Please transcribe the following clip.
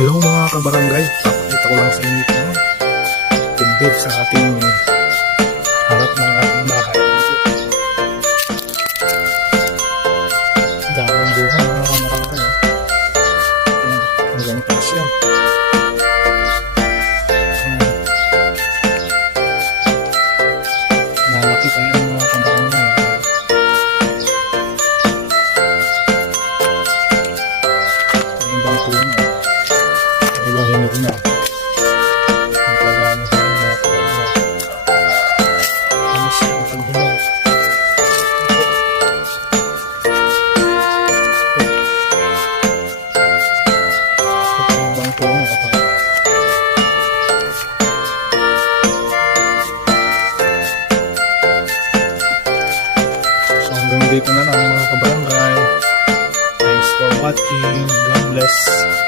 Hello mga kabarangay, papakita ko lang sa inyo ito tubig sa ating harap ng ating bahay. Daming bunga mga kabarangay. Hanggang taas yan.